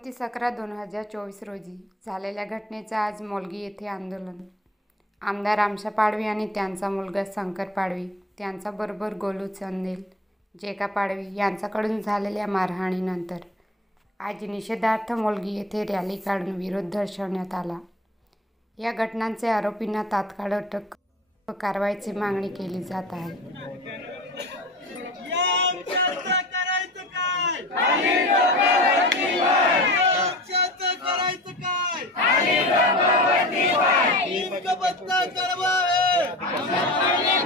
29/11/2024 रोजी झालेल्या घटनेचं आज मोलगी येथे आंदोलन. आमदार आमशा पाडवी आणि त्यांचा मुलगा शंकर पाडवी त्यांच्याबरोबर गोलू चंदेल, जेका पाडवी यांच्याकडून झालेल्या मारहाणीनंतर आज निषेधार्थ मोलगी येथे रॅली काढून विरोध दर्शवण्यात आला. या घटनांचे आरोपींना तात्काळ अटक व कारवाईची मागणी केली जात आहे. बदला करवा है